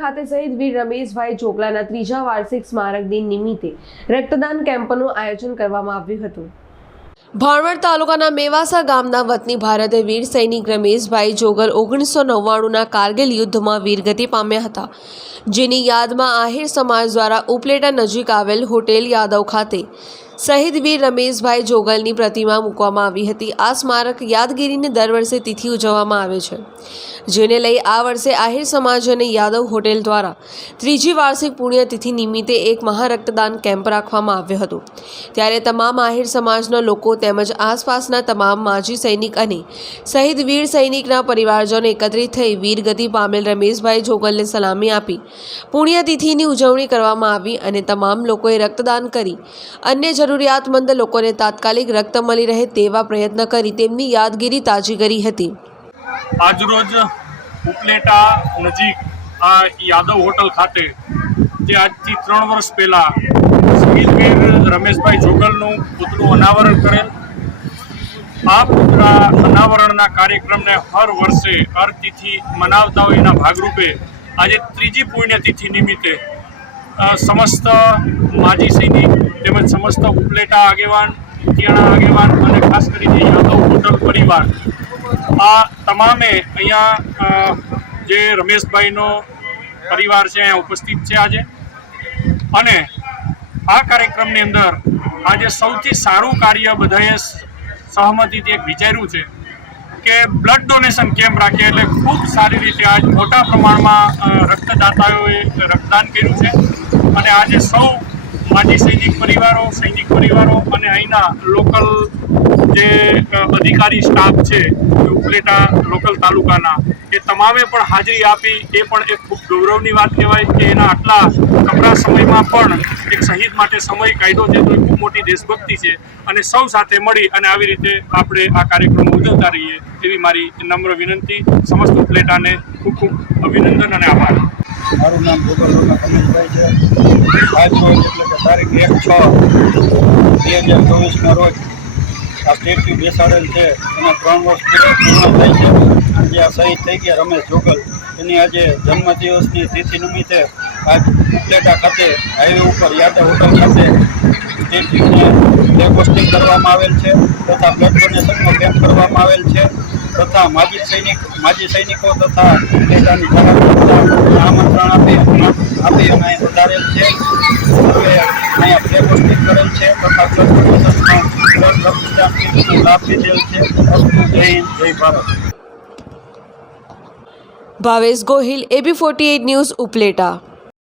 ખાતે શહીદ વીર રમેશભાઈ ચોકલાના ત્રીજા વાર્ષિક સ્મારક દિન નિમિત્તે રક્તદાન કેમ્પનું આયોજન કરવામાં આવ્યું હતું. ભાણવડ તાલુકાના મેવાસા ગામના વતની ભારતે વીર સૈનિક રમેશભાઈ જોગલ ઓગણીસો નવ્વાણુંના કારગિલ યુદ્ધમાં વીરગતિ પામ્યા હતા, જેની યાદમાં આહિર સમાજ દ્વારા ઉપલેટા નજીક આવેલ હોટેલ યાદવ ખાતે શહીદ વીર રમેશભાઈ જોગલની પ્રતિમા મૂકવામાં આવી હતી. આ સ્મારક યાદગીરીને દર વર્ષે તિથિ ઉજવવામાં આવે છે. જેને લઈ આ વર્ષે આહિર સમાજ અને યાદવ હોટેલ દ્વારા ત્રીજી વાર્ષિક પુણ્યતિથિ નિમિત્તે એક મહારક્તદાન કેમ્પ રાખવામાં આવ્યો હતો. ત્યારે તમામ આહિર સમાજના લોકો તેમજ આસપાસના તમામ માજી સૈનિક અને શહીદ વીર સૈનિકના પરિવારજનો એકત્રિત થઈ વીરગતિ પામેલ રમેશભાઈ જોગલને સલામી આપી પુણ્યતિથિની ઉજવણી કરવામાં આવી અને તમામ લોકોએ રક્તદાન કરી અન્ય જરૂરિયાતમંદ લોકોને તાત્કાલિક રક્ત મળી રહે તેવા પ્રયત્ન કરી તેમની યાદગીરી તાજી કરી હતી. આજરોજ ઉપલેટા નજીક આ યાદવ હોટલ ખાતે, જે આજથી ત્રણ વર્ષ પહેલા શહીદ રમેશભાઈ જોગલનું પુતળું અનાવરણ કરેલ, આ પુતળા અનાવરણના કાર્યક્રમને હર વર્ષે હર તિથિ મનાવતા હોય એના ભાગરૂપે આજે ત્રીજી પુણ્યતિથિ નિમિત્તે સમસ્ત માજી સૈનિક તેમજ સમસ્ત ઉપલેટા આગેવાન, કિયાણા આગેવાન અને ખાસ કરીને યાદવ હોટલ પરિવાર. આ તમામે અહીંયા જે રમેશભાઈનો પરિવાર છે અહીંયા ઉપસ્થિત છે આજે. અને આ કાર્યક્રમની અંદર આજે સૌથી સારું કાર્ય બધાએ સહમતિથી એક વિચાર્યું છે કે બ્લડ ડોનેશન કેમ્પ રાખીએ એટલે ખૂબ સારી રીતે આજ મોટા પ્રમાણમાં રક્તદાતાઓએ રક્તદાન કર્યું છે. અને આજે સૌ માજી સૈનિક પરિવારો સૈનિક પરિવારો અને અહીંના લોકલ જે અધિકારી સ્ટાફ છે ઉપલેટા લોકલ તાલુકાના, એ તમામે પણ હાજરી આપી, એ પણ એક ખૂબ ગૌરવની વાત કહેવાય કે એના આટલા કપરા સમયમાં પણ એક શહીદ માટે સમય કાયદો છે, તો ખૂબ મોટી દેશભક્તિ છે. અને સૌ સાથે મળી અને આવી રીતે આપણે આ કાર્યક્રમ ઉજવતા રહીએ, એવી મારી નમ્ર વિનંતી, સમસ્ત ઉપલેટાને ખૂબ ખૂબ અભિનંદન અને આભાર. મારું નામ ગોપાલભાઈ કમલેશભાઈ છે. આજ રોજ એક છ બે હજાર ચોવીસના રોજ આ સ્ટેચ્યુ બેસાડેલ છે. અને ત્રણ વર્ષ પૂર્ણ થાય છે. જે આ શહીદ થઈ ગયા રમેશ જોગલ. એની આજે જન્મદિવસની તિથિ નિમિત્તે આજ ઉપલેટા ખાતે હાઈવે ઉપર યાદવ હોટલ ખાતે સ્ટેચ્યુને ડેકોસ્ટિંગ કરવામાં આવેલ છે, તથા બ્લડ ડોનેશનનો કેમ્પ કરવામાં આવેલ છે, તથા માજી સૈનિક, માજી સૈનિકો તથા નેતાની આમંત્રણ આપી આપી અને વધારેલ છે. અહીંયા ડેકોસ્ટિંગ કરેલ છે, તથા લાભ લીધેલ છે. જય હિન્દ, જય Bharat. Bhavesh Gohil AB forty news Upleta.